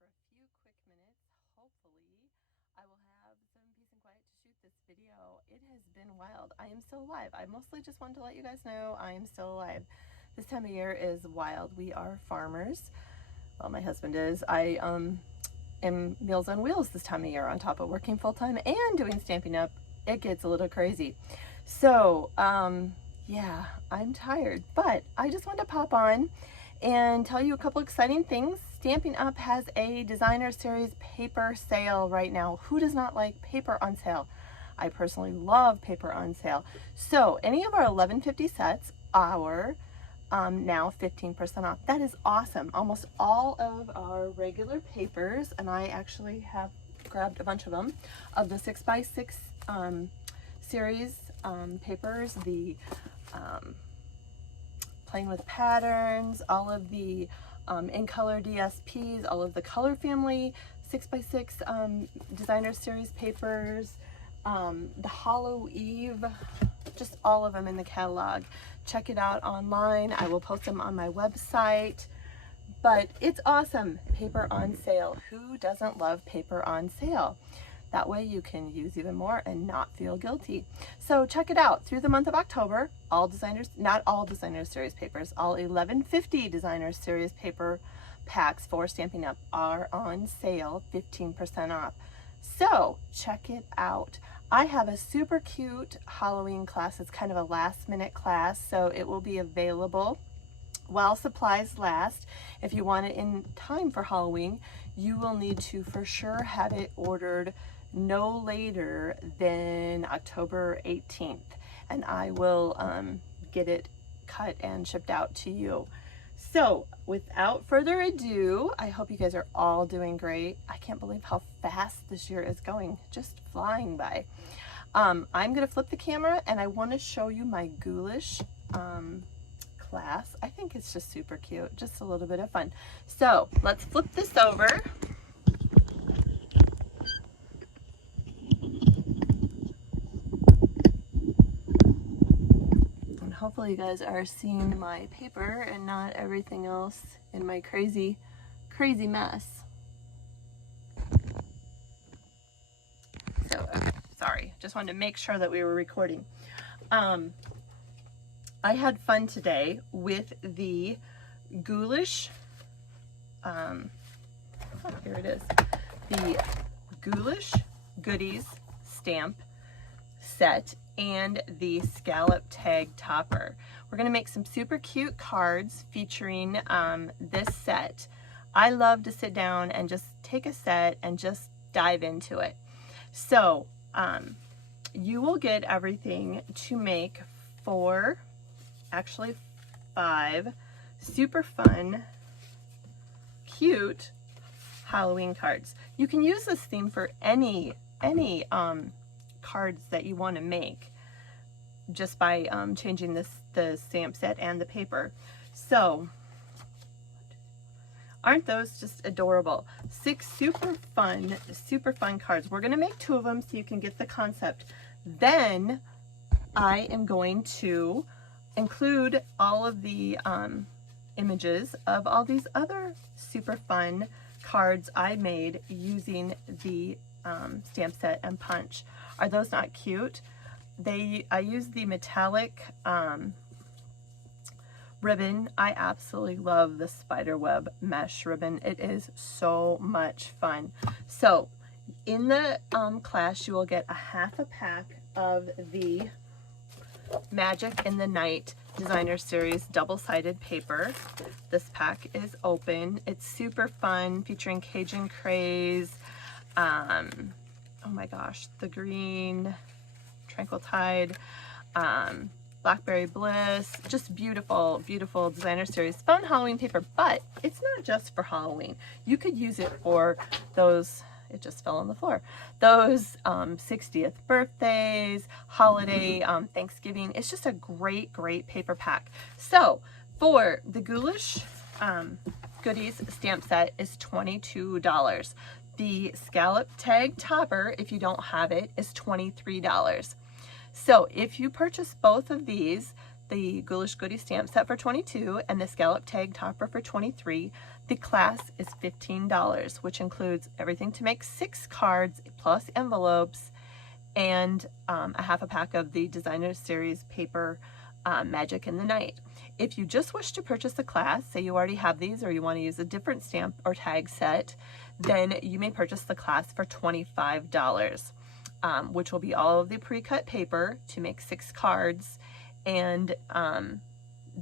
for a few quick minutes. Hopefully, I will have some peace and quiet to shoot this video. It has been wild. I am still alive. I mostly just wanted to let you guys know I am still alive. This time of year is wild. We are farmers. Well, my husband is. I am Meals on Wheels this time of year, on top of working full-time and doing Stampin' Up. It gets a little crazy. So, yeah, I'm tired, but I just wanted to pop on and tell you a couple exciting things. Stampin' Up has a designer series paper sale right now. Who does not like paper on sale? I personally love paper on sale. So any of our 1150 sets are now 15% off. That is awesome. Almost all of our regular papers, and I actually have grabbed a bunch of them, of the 6x6 series papers, the playing with patterns, all of the in color DSPs, all of the color family 6x6 designer series papers, the Hollow Eve, just all of them in the catalog. Check it out online. I will post them on my website. But it's awesome. Paper on sale. Who doesn't love paper on sale? That way you can use even more and not feel guilty. So check it out. Through the month of October, all designers, not all designer series papers, all 1150 designer series paper packs for Stampin' Up are on sale, 15% off. So check it out. I have a super cute Halloween class. It's kind of a last minute class, so it will be available while supplies last. If you want it in time for Halloween, you will need to for sure have it ordered no later than October 18th, and I will get it cut and shipped out to you. So without further ado, I hope you guys are all doing great. I can't believe how fast this year is going, just flying by. I'm gonna flip the camera and I want to show you my Goulish class. I think it's just super cute, just a little bit of fun. So let's flip this over. And hopefully you guys are seeing my paper and not everything else in my crazy mess. So, okay, sorry, just wanted to make sure that we were recording. I had fun today with the Goulish, here it is, the Goulish Goodies stamp set and the scallop tag topper. We're gonna make some super cute cards featuring this set. I love to sit down and just take a set and just dive into it. So you will get everything to make actually 5 super fun, cute Halloween cards. You can use this theme for any cards that you want to make, just by changing the stamp set and the paper. So aren't those just adorable? 6 super fun cards. We're gonna make 2 of them so you can get the concept. Then I am going to include all of the images of all these other super fun cards I made using the stamp set and punch. Are those not cute? I used the metallic ribbon. I absolutely love the spiderweb mesh ribbon. It is so much fun. So in the class, you will get a half a pack of the Magic in the Night designer series double-sided paper. This pack is open. It's super fun, featuring Cajun Craze, oh my gosh, the green Tranquil Tide, Blackberry Bliss, just beautiful designer series, fun Halloween paper. But it's not just for Halloween. You could use it for those, it just fell on the floor, those 60th birthdays, holiday, Thanksgiving. It's just a great paper pack. So for the Goulish Goodies stamp set is $22. The scallop tag topper, if you don't have it, is $23. So if you purchase both of these, the Goulish Goodie stamp set for $22 and the scallop tag topper for $23. The class is $15, which includes everything to make 6 cards plus envelopes and a half a pack of the Designer Series paper Magic in the Night. If you just wish to purchase the class, say you already have these or you want to use a different stamp or tag set, then you may purchase the class for $25, which will be all of the pre-cut paper to make 6 cards and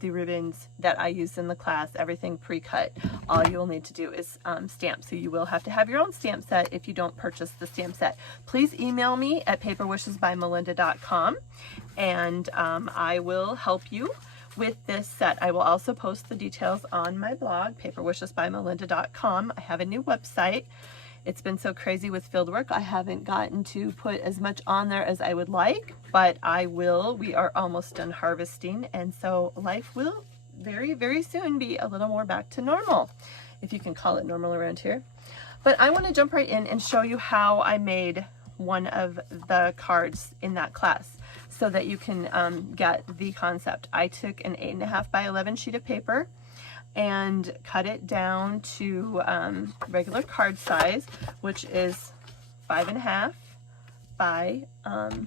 the ribbons that I used in the class, everything pre-cut. All you'll need to do is stamp. So you will have to have your own stamp set if you don't purchase the stamp set. Please email me at paperwishesbymelinda.com and I will help you with this set. I will also post the details on my blog, paperwishesbymelinda.com. I have a new website. It's been so crazy with field work, I haven't gotten to put as much on there as I would like, but I will. We are almost done harvesting, and so life will very, very soon be a little more back to normal, if you can call it normal around here. But I want to jump right in and show you how I made one of the cards in that class so that you can get the concept. I took an 8.5 by 11 sheet of paper and cut it down to regular card size, which is 5.5 by 5.5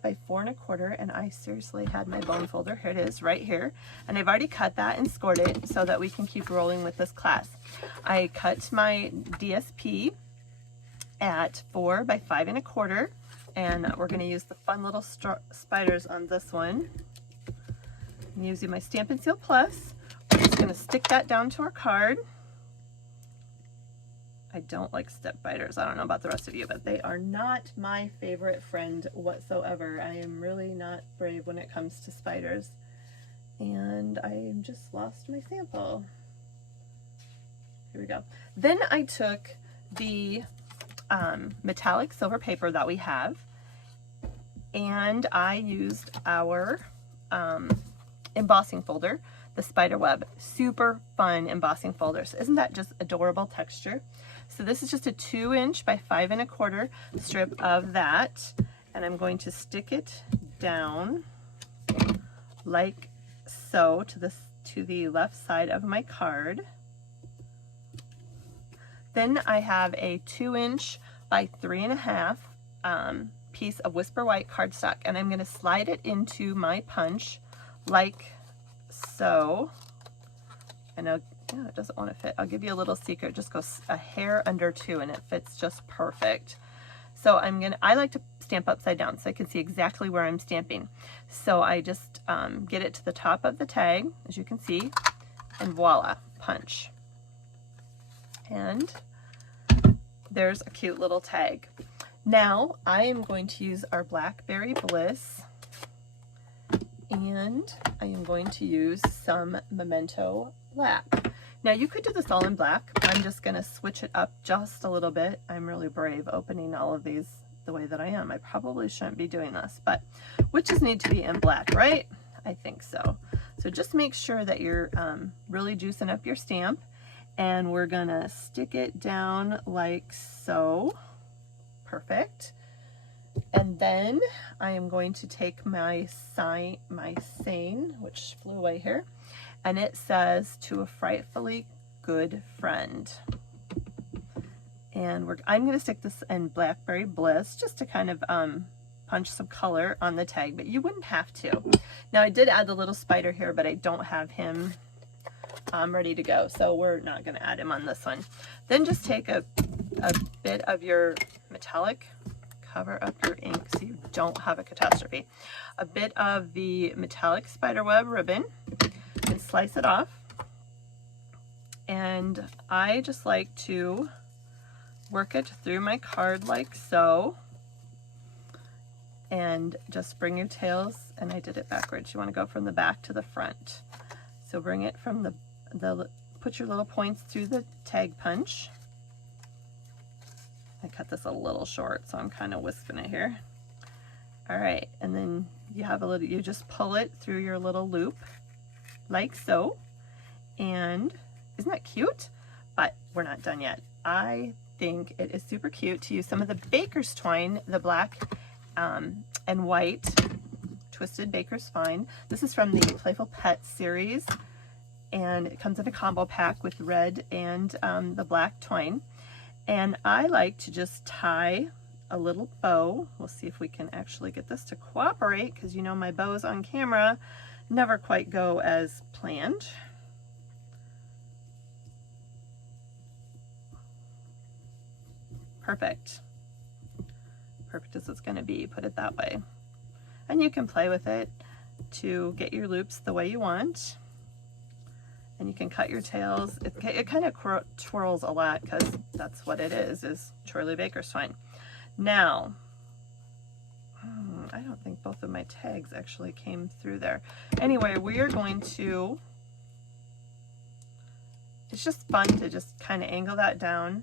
by 4.25. And I seriously had my bone folder. Here it is, right here. And I've already cut that and scored it so that we can keep rolling with this class. I cut my DSP at 4 by 5.25, and we're going to use the fun little spiders on this one. I'm using my Stampin' Seal Plus. We're just going to stick that down to our card. I don't like step biters. I don't know about the rest of you, but they are not my favorite friend whatsoever. I am really not brave when it comes to spiders. And I just lost my sample. Here we go. Then I took the metallic silver paper that we have, and I used our embossing folder, the spider web. Super fun embossing folders. Isn't that just adorable texture? So this is just a 2" by 5.25 strip of that, and I'm going to stick it down like so to the left side of my card. Then I have a 2" by 3.5 piece of Whisper White cardstock, and I'm going to slide it into my punch like so. I know it doesn't want to fit. I'll give you a little secret. It just goes a hair under 2 and it fits just perfect. So I like to stamp upside down so I can see exactly where I'm stamping. So I just get it to the top of the tag, as you can see, and voila, punch. And there's a cute little tag. Now I am going to use our Blackberry Bliss, and I am going to use some Memento Black. Now you could do this all in black. I'm just going to switch it up just a little bit. I'm really brave opening all of these the way that I am. I probably shouldn't be doing this, but witches need to be in black, right? I think so. So just make sure that you're really juicing up your stamp, and we're going to stick it down like so. Perfect. And then I am going to take my sign, which flew away here, and it says, "To a frightfully good friend." And I'm going to stick this in Blackberry Bliss just to kind of punch some color on the tag, but you wouldn't have to. Now I did add the little spider here, but I don't have him ready to go, so we're not going to add him on this one. Then just take a bit of your metallic, cover up your ink so you don't have a catastrophe, a bit of the metallic spiderweb ribbon, and slice it off. And I just like to work it through my card like so, and just bring your tails, and I did it backwards. You want to go from the back to the front. So bring it from put your little points through the tag punch. I cut this a little short, so I'm kind of wisping it here. All right, and then you just pull it through your little loop like so. And isn't that cute? But we're not done yet. I think it is super cute to use some of the baker's twine, the black and white Twisted Baker's Fine. This is from the Playful Pet series, and it comes in a combo pack with red and the black twine. And I like to just tie a little bow. We'll see if we can actually get this to cooperate, because you know my bows on camera never quite go as planned. Perfect. Perfect as it's going to be, put it that way. And you can play with it to get your loops the way you want. And you can cut your tails. It kind of twirls a lot, because that's what it is Shirley Baker's twine. Now, I don't think both of my tags actually came through there. Anyway, we are going to, it's just fun to just kind of angle that down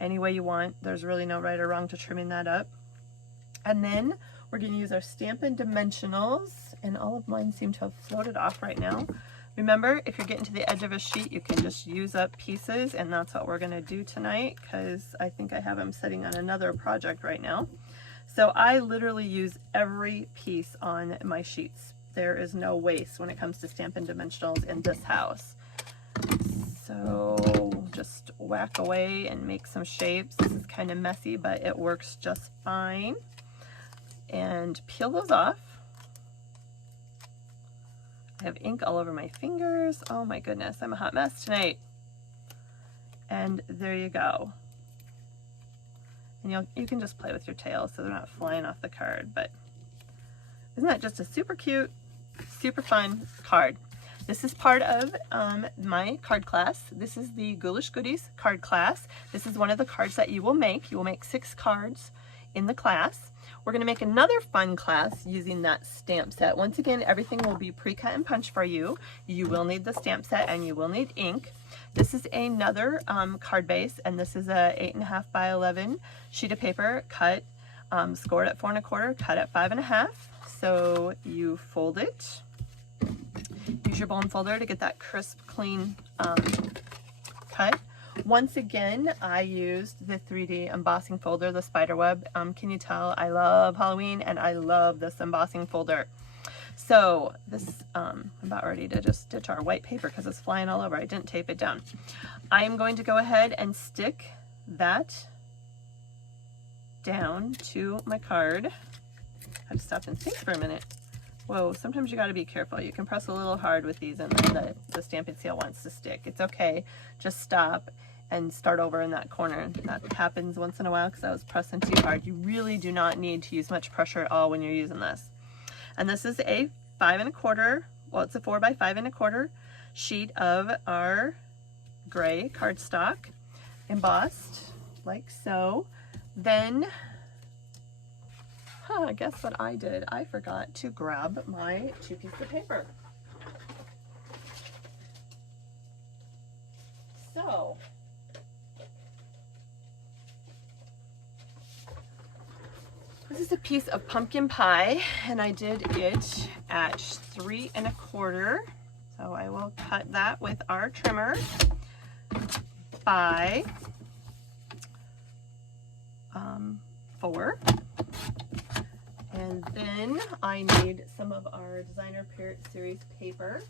any way you want. There's really no right or wrong to trimming that up. And then we're going to use our Stampin' Dimensionals, and all of mine seem to have floated off right now. Remember, if you're getting to the edge of a sheet, you can just use up pieces, and that's what we're going to do tonight, because I think I have them sitting on another project right now. So I literally use every piece on my sheets. There is no waste when it comes to Stampin' Dimensionals in this house. So just whack away and make some shapes. This is kind of messy, but it works just fine. And peel those off. I have ink all over my fingers. Oh my goodness, I'm a hot mess tonight. And there you go. And you can just play with your tails so they're not flying off the card. But isn't that just a super cute, super fun card? This is part of my card class. This is the Goulish Goodies card class. This is one of the cards that you will make. You will make 6 cards in the class. We're going to make another fun class using that stamp set. Once again, everything will be pre-cut and punched for you. You will need the stamp set, and you will need ink. This is another card base, and this is a 8.5 by 11 sheet of paper, cut, scored at 4 1/4, cut at 5 1/2. So you fold it. Use your bone folder to get that crisp, clean cut. Once again, I used the 3D embossing folder, the spiderweb. Can you tell I love Halloween, and I love this embossing folder. So this, I'm about ready to just ditch our white paper because it's flying all over. I didn't tape it down. I am going to go ahead and stick that down to my card. I had to stop and think for a minute. Whoa, sometimes you got to be careful. You can press a little hard with these, and then the Stampin' Seal wants to stick. It's okay. Just stop and start over in that corner. That happens once in a while because I was pressing too hard. You really do not need to use much pressure at all when you're using this. And this is a 5 1/4, well, it's a 4 by 5 1/4 sheet of our gray cardstock, embossed like so. Then, guess what I did? I forgot to grab my 2 pieces of paper. So, this is a piece of pumpkin pie, and I did it at 3 1/4. So I will cut that with our trimmer by 4. And then I need some of our Designer Parrot Series paper.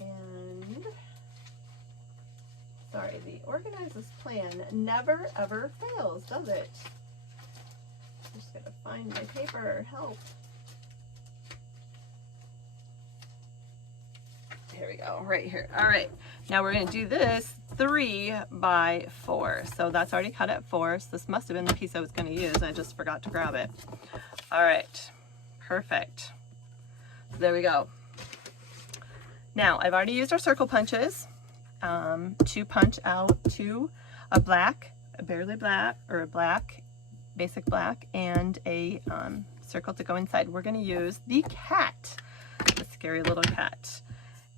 And sorry, the Organize This plan never ever fails, does it? Just gotta find my paper. Help. Here we go, right here. All right, now we're gonna do this 3 by 4. So that's already cut at 4. So this must have been the piece I was gonna use. I just forgot to grab it. All right, perfect. So there we go. Now I've already used our circle punches to punch out to a black, a barely black, or a black, basic black, and a circle to go inside. We're gonna use the cat, the scary little cat.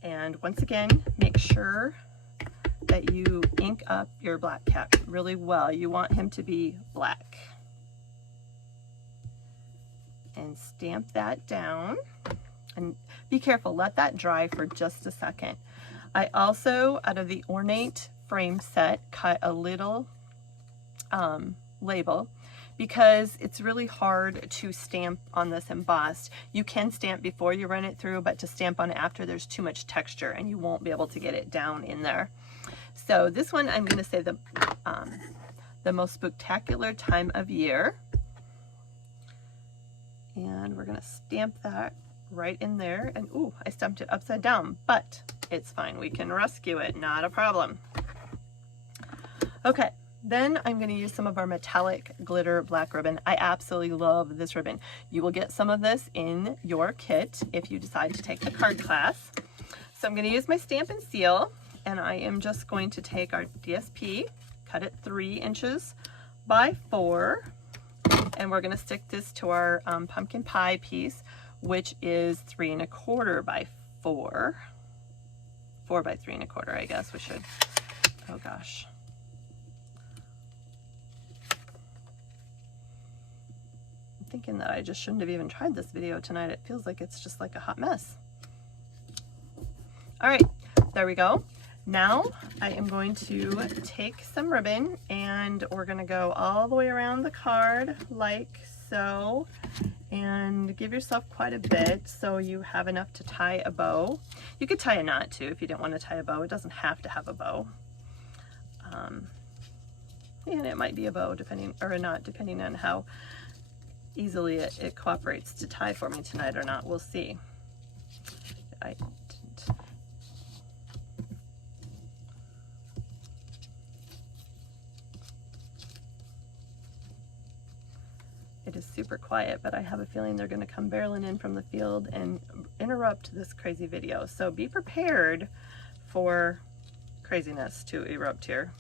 And once again, make sure that you ink up your black cat really well. You want him to be black. And stamp that down. And be careful, let that dry for just a second. I also, out of the Ornate frame set, cut a little label, because it's really hard to stamp on this embossed. You can stamp before you run it through, but to stamp on it after, there's too much texture and you won't be able to get it down in there. So this one, I'm going to say the most spectacular time of year. And we're going to stamp that right in there. And ooh, I stamped it upside down, but it's fine. We can rescue it, not a problem. Okay, then I'm going to use some of our metallic glitter black ribbon. I absolutely love this ribbon. You will get some of this in your kit if you decide to take the card class. So I'm going to use my Stampin' Seal, and I am just going to take our DSP, cut it 3 inches by 4, and we're going to stick this to our pumpkin pie piece, which is 3 1/4 by 4. 4 by 3 1/4, I guess we should. Oh gosh. I'm thinking that I just shouldn't have even tried this video tonight. It feels like it's just like a hot mess. All right, there we go. Now I am going to take some ribbon and we're going to go all the way around the card like so, and give yourself quite a bit so you have enough to tie a bow. You could tie a knot too if you didn't want to tie a bow. It doesn't have to have a bow. And it might be a bow depending, or a knot, depending on how easily it cooperates to tie for me tonight or not. We'll see. I didn't. It is super quiet, but I have a feeling they're going to come barreling in from the field and interrupt this crazy video. So be prepared for craziness to erupt here.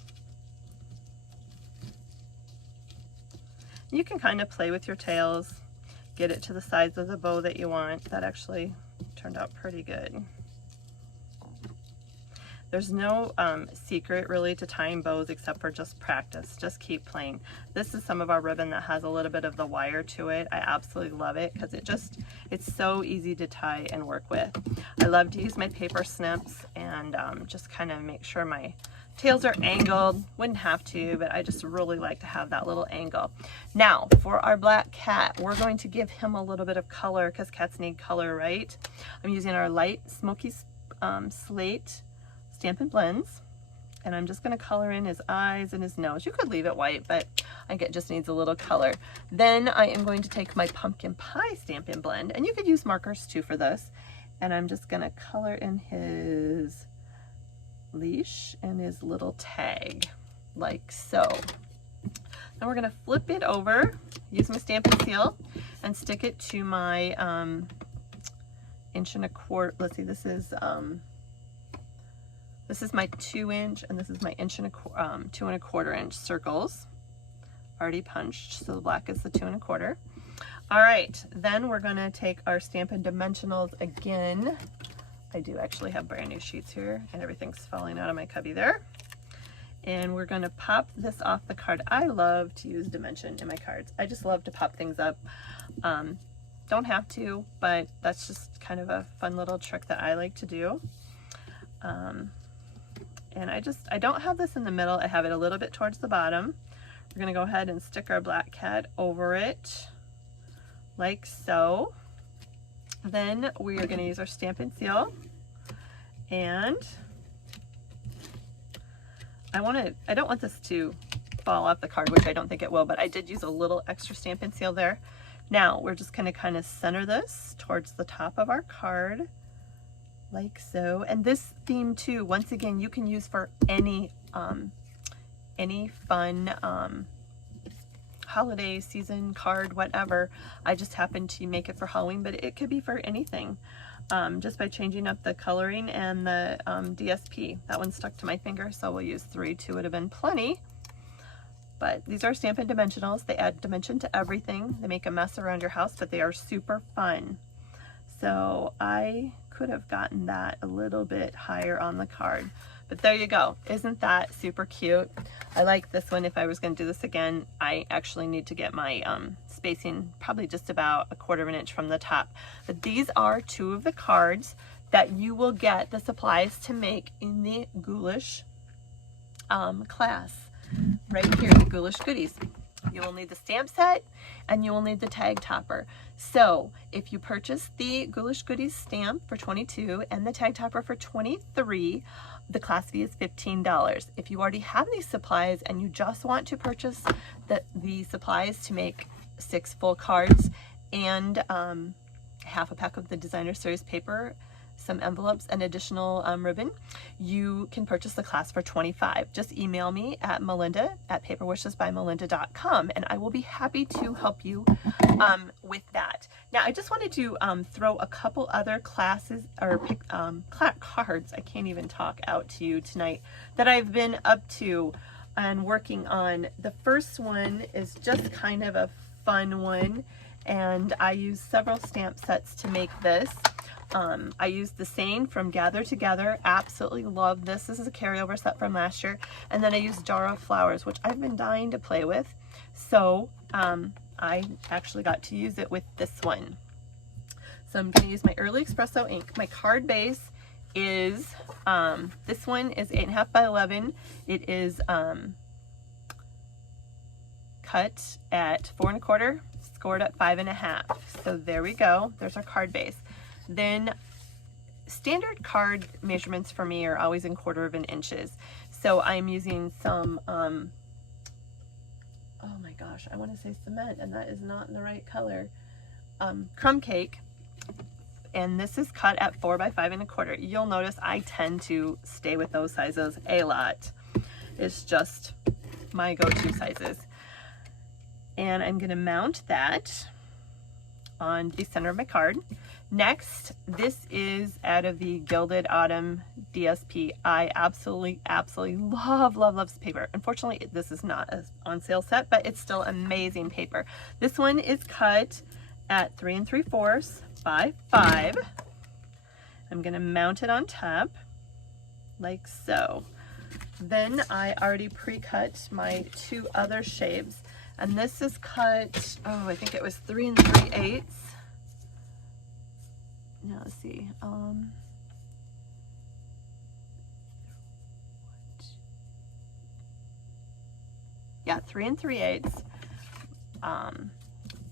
You can kind of play with your tails, get it to the size of the bow that you want. That actually turned out pretty good. There's no secret really to tying bows except for just practice. Just keep playing. This is some of our ribbon that has a little bit of the wire to it. I absolutely love it because it's so easy to tie and work with. I love to use my paper snips and just kind of make sure my tails are angled. Wouldn't have to, but I just really like to have that little angle. Now for our black cat, we're going to give him a little bit of color because cats need color, right? I'm using our light smoky slate Stampin' Blends, and I'm just going to color in his eyes and his nose. You could leave it white, but I think it just needs a little color. Then I am going to take my pumpkin pie Stampin' Blend, and you could use markers too for this, and I'm just going to color in his leash and his little tag like so. Then we're going to flip it over, use my Stampin' Seal, and stick it to my 1 1/4. Let's see, this is my 2 inch, and this is my 2 1/4 inch circles, already punched. So the black is the 2 1/4. All right, then we're gonna take our Stampin' Dimensionals again. I do actually have brand new sheets here, and everything's falling out of my cubby there. And we're gonna pop this off the card. I love to use dimension in my cards. I just love to pop things up. Don't have to, but that's just kind of a fun little trick that I like to do. And I don't have this in the middle. I have it a little bit towards the bottom. We're gonna go ahead and stick our black cat over it like so. Then we are gonna use our Stampin' Seal, and I don't want this to fall off the card, which I don't think it will, but I did use a little extra Stampin' Seal there. Now we're just gonna kind of center this towards the top of our card like so. And this theme too, once again, you can use for any fun holiday season card, whatever. I just happened to make it for Halloween, but it could be for anything, just by changing up the coloring and the DSP. That one stuck to my finger, so we'll use 3. 2 would have been plenty. But these are Stampin' Dimensionals. They add dimension to everything. They make a mess around your house, but they are super fun. So I could have gotten that a little bit higher on the card, but there you go. Isn't that super cute? I like this one. If I was going to do this again, I actually need to get my spacing probably just about 1/4 inch from the top. But these are 2 of the cards that you will get the supplies to make in the Goulish class right here, the Goulish goodies. You will need the stamp set and you will need the tag topper. So if you purchase the Goulish Goodies stamp for $22 and the tag topper for $23, the class fee is $15. If you already have these supplies and you just want to purchase the supplies to make 6 full cards and half a pack of the designer series paper, some envelopes, and additional ribbon, you can purchase the class for $25. Just email me at melinda@paperwishesbymelinda.com and I will be happy to help you with that. Now I just wanted to throw a couple other classes or cards, I can't even talk, out to you tonight that I've been up to and working on. The first one is just kind of a fun one, and I used several stamp sets to make this. I used the Seine from Gather Together. Absolutely love this. This is a carryover set from last year. And then I used Jar of Flowers, which I've been dying to play with. So I actually got to use it with this one. So I'm going to use my Early Espresso ink. My card base is, this one is 8.5 by 11. It is cut at 4 1/4, scored at 5.5. So there we go. There's our card base. Then standard card measurements for me are always in 1/4 inches. So I'm using some, oh my gosh, I want to say cement and that is not in the right color. Crumb cake. And this is cut at 4 by 5 1/4. You'll notice I tend to stay with those sizes a lot. It's just my go-to sizes. And I'm going to mount that on the center of my card. Next, this is out of the Gilded Autumn DSP. I absolutely love this paper. Unfortunately, this is not an on sale set, but it's still amazing paper. This one is cut at 3 3/4 by 5. I'm going to mount it on top like so. Then I already pre-cut my 2 other shapes, and this is cut, oh, I think it was 3 3/8. Now let's see. Yeah, 3 3/8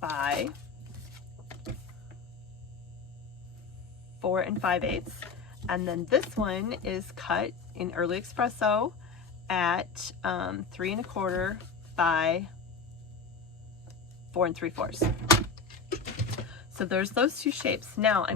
by 4 5/8. And then this one is cut in Early Espresso at 3 1/4 by 4 3/4. So there's those 2 shapes. Now I'm